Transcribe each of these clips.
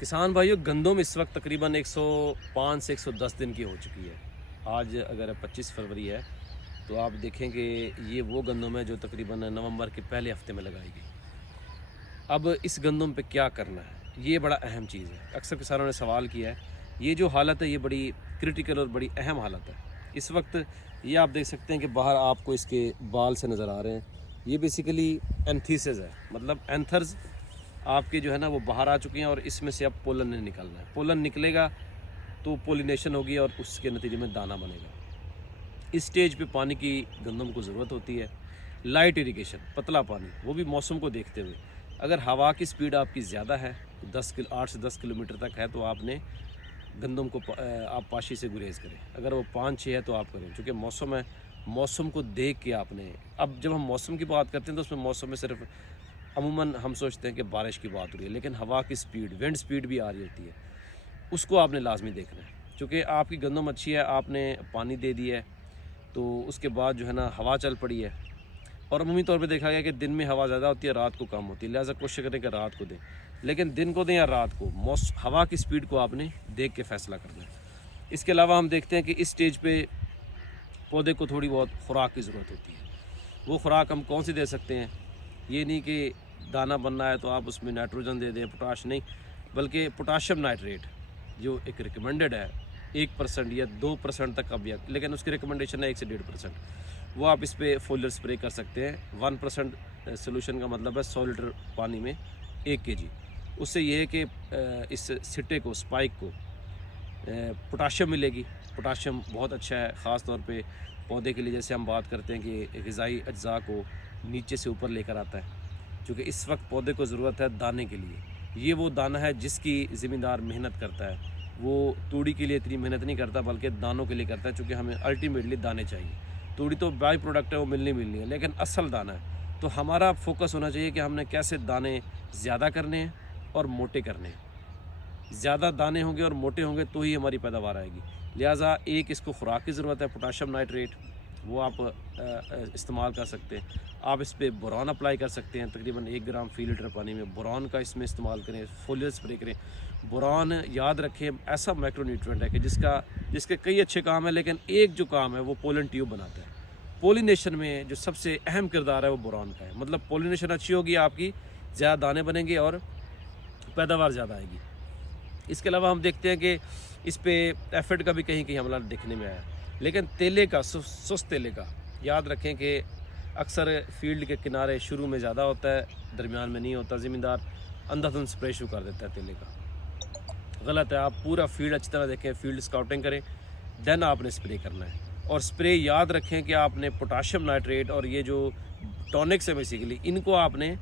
किसान भाइयों, गंदम इस वक्त तकरीबन 105 से 110 दिन की हो चुकी है। आज अगर 25 फरवरी है तो आप देखेंगे ये वो गंदम है जो तकरीबन नवंबर के पहले हफ्ते में लगाई गई। अब इस गंदम पे क्या करना है, ये बड़ा अहम चीज़ है। अक्सर किसानों ने सवाल किया है। ये जो हालत है ये बड़ी क्रिटिकल और बड़ी अहम हालत है। इस वक्त ये आप देख सकते हैं कि बाहर आपको इसके बाल से नज़र आ रहे हैं। ये बेसिकली एंथीसिस है, मतलब एंथर्स आपके जो है ना वो बाहर आ चुके हैं और इसमें से अब पोलन नहीं निकलना है। पोलन निकलेगा तो पोलिनेशन होगी और उसके नतीजे में दाना बनेगा। इस स्टेज पे पानी की गंदम को ज़रूरत होती है। लाइट इरिगेशन, पतला पानी, वो भी मौसम को देखते हुए। अगर हवा की स्पीड आपकी ज़्यादा है, 8 से 10 किलोमीटर तक है, तो आपने गंदम को आप पाशी से गुरेज करें। अगर वो 5-6 है तो आप करें, क्योंकि मौसम है। मौसम को देख के आपने, अब जब हम मौसम की बात करते हैं तो उसमें मौसम में सिर्फ अमूमन हम सोचते हैं कि बारिश की बात हो रही है, लेकिन हवा की स्पीड, विंड स्पीड भी आ रही होती है। उसको आपने लाजमी देखना है, क्योंकि आपकी गंदम अच्छी है, आपने पानी दे दिया है, तो उसके बाद जो है ना हवा चल पड़ी है। और अमूमी तौर पे देखा गया कि दिन में हवा ज़्यादा होती है, रात को कम होती है। लिहाजा कोशिश करें कि रात को दें, लेकिन दिन को दें या रात को, हवा की स्पीड को आपने देख के फ़ैसला करना है। इसके अलावा हम देखते हैं कि इस स्टेज पे पौधे को थोड़ी बहुत खुराक की ज़रूरत होती है। वो खुराक हम कौन सी दे सकते हैं? ये नहीं कि दाना बनना है तो आप उसमें नाइट्रोजन दे दें, पोटाश नहीं, बल्कि पोटाशियम नाइट्रेट जो एक रिकमेंडेड है 1% या 2% तक अब, लेकिन उसकी रिकमेंडेशन है 1 से 1.5%। वो आप इस पर फोलियर स्प्रे कर सकते हैं। 1% सोल्यूशन का मतलब है 100 लीटर पानी में 1 kg। उससे ये है कि इस सिट्टे को, स्पाइक को पोटाशियम मिलेगी। पोटाशियम बहुत अच्छा है, ख़ास तौर पे पौधे के लिए। जैसे हम बात करते हैं कि ग़िज़ाई अज्जा को नीचे से ऊपर लेकर आता है, क्योंकि इस वक्त पौधे को ज़रूरत है दाने के लिए। ये वो दाना है जिसकी ज़मींदार मेहनत करता है। वो तूड़ी के लिए इतनी मेहनत नहीं करता, बल्कि दानों के लिए करता है, क्योंकि हमें अल्टीमेटली दाने चाहिए। तूड़ी तो बाई प्रोडक्ट है, वो मिलनी है, लेकिन असल दाना है। तो हमारा फोकस होना चाहिए कि हमने कैसे दाने ज़्यादा करने हैं और मोटे करने हैं। ज़्यादा दाने होंगे और मोटे होंगे तो ही हमारी पैदावार आएगी। लिहाजा एक इसको खुराक की ज़रूरत है, पोटाशियम नाइट्रेट, वो आप इस्तेमाल कर सकते हैं। आप इस पर बोरॉन अप्लाई कर सकते हैं। तकरीबन 1 ग्राम फी लीटर पानी में बोरॉन का इसमें इस्तेमाल करें, फोलियर स्प्रे करें। बोरॉन याद रखें ऐसा माइक्रोन्यूट्रिएंट है कि जिसके कई अच्छे काम है, लेकिन एक जो काम है वो पोलन ट्यूब बनाता है। पोलिनेशन में जो सबसे अहम किरदार है वो बोरॉन का है। मतलब पोलिनेशन अच्छी होगी, आपकी ज़्यादा दाने बनेंगे और पैदावार ज़्यादा आएगी। इसके अलावा हम देखते हैं कि इस पे एफिड का भी कहीं कहीं हमला देखने में आया, लेकिन तेले का, सुस्त तेले का याद रखें कि अक्सर फील्ड के किनारे शुरू में ज़्यादा होता है, दरमियान में नहीं होता। ज़मींदार अंधाधुंध स्प्रे शुरू कर देता है तेले का। गलत है। आप पूरा फील्ड अच्छी तरह देखें, फील्ड स्काउटिंग करें, देन आपने स्प्रे करना है। और स्प्रे याद रखें कि आपने पोटाशियम नाइट्रेट और ये जो टॉनिक्स है बेसिकली, इनको आपने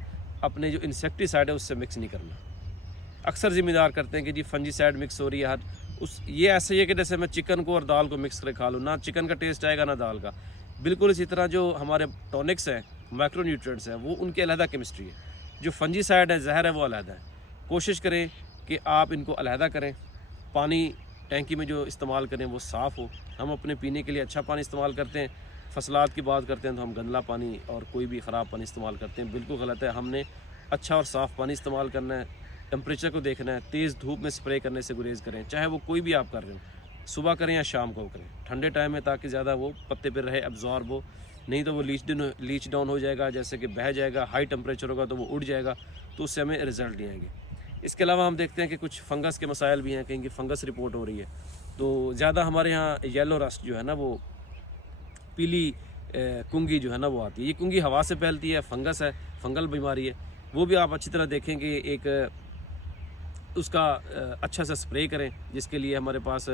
अपने जो इंसेक्टिसाइड है उससे मिक्स नहीं करना। अक्सर ज़िम्मेदार करते हैं कि जी फंजीसाइड मिक्स हो रही है, ये ऐसे ही है कि जैसे मैं चिकन को और दाल को मिक्स करके खा लूँ, ना चिकन का टेस्ट आएगा ना दाल का। बिल्कुल इसी तरह जो हमारे टॉनिक्स हैं, माइक्रोन्यूट्रिएंट्स हैं, वो उनकी अलहदा केमिस्ट्री है। जो फंजीसाइड है, जहर है, वो अलहदा है। कोशिश करें कि आप इनको अलहदा करें। पानी टैंकी में जो इस्तेमाल करें वो साफ़ हो। हम अपने पीने के लिए अच्छा पानी इस्तेमाल करते हैं, फसलात की बात करते हैं तो हम गंदला पानी और कोई भी ख़राब पानी इस्तेमाल करते हैं। बिल्कुल गलत है। हमने अच्छा और साफ़ पानी इस्तेमाल करना है। टेम्परेचर को देखना है। तेज़ धूप में स्प्रे करने से गुरेज करें, चाहे वो कोई भी आप कर रहे हो, सुबह करें या शाम को करें, ठंडे टाइम में, ताकि ज़्यादा वो पत्ते पर रहे, एब्जॉर्ब हो। नहीं तो वो लीच डाउन हो जाएगा, जैसे कि बह जाएगा। हाई टेम्परेचर होगा तो वो उड़ जाएगा, तो उससे हमें रिज़ल्ट नहीं आएंगे। इसके अलावा हम देखते हैं कि कुछ फंगस के मसाइल भी हैं, कहीं की फंगस रिपोर्ट हो रही है। तो ज़्यादा हमारे यहाँ येलो रस्ट जो है ना, वो पीली कुंगी जो है ना वो आती है। ये कुंगी हवा से फैलती है, फंगस है, फंगल बीमारी है। वो भी आप अच्छी तरह देखें कि एक उसका अच्छा सा स्प्रे करें, जिसके लिए हमारे पास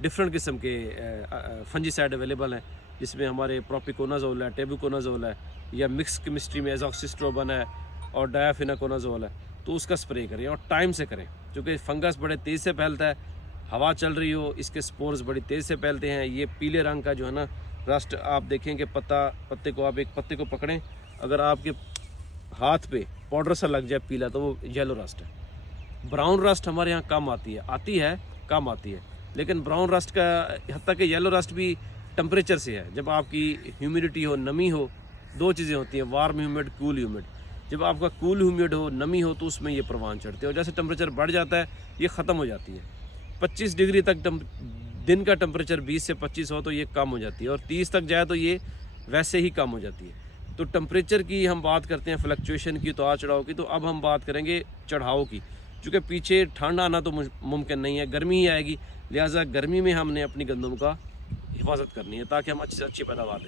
डिफरेंट किस्म के फंजीसाइड अवेलेबल हैं, जिसमें हमारे प्रोपिकोनाजोल है, टेबुकोनाजोल है, या मिक्स केमिस्ट्री में एजॉक्सिस्ट्रोबन है और डायाफिनाकोनाजोल है। तो उसका स्प्रे करें और टाइम से करें, क्योंकि फंगस बड़े तेज़ से फैलता है। हवा चल रही हो, इसके स्पोर्स बड़ी तेज़ से फैलते हैं। ये पीले रंग का जो है ना रस्ट, आप देखें कि पत्ते को, आप एक पत्ते को पकड़ें, अगर आपके हाथ पे पाउडर सा लग जाए पीला, तो वो येलो रस्ट है। ब्राउन रस्ट हमारे यहाँ कम कम आती है, लेकिन ब्राउन रस्ट का, हत्ता कि येलो रस्ट भी टेम्परेचर से है। जब आपकी ह्यूमिडिटी हो, नमी हो, 2 चीज़ें होती हैं, वार्म ह्यूमिड, कूल ह्यूमिड। जब आपका कूल ह्यूमिड हो, नमी हो, तो उसमें ये परवान चढ़ते हैं। और जैसे टेम्परेचर बढ़ जाता है ये ख़त्म हो जाती है। 25 डिग्री तक दिन का टेम्परेचर 20 से 25 हो तो ये कम हो जाती है, और 30 तक जाए तो ये वैसे ही कम हो जाती है। तो टेम्परेचर की हम बात करते हैं, फ्लक्चुएशन की, उतार चढ़ाव की। तो अब हम बात करेंगे चढ़ाव की, क्योंकि पीछे ठंड आना तो मुमकिन नहीं है, गर्मी ही आएगी। लिहाजा गर्मी में हमने अपनी गंदम का हिफाजत करनी है ताकि हम अच्छी से अच्छी पैदावार दें।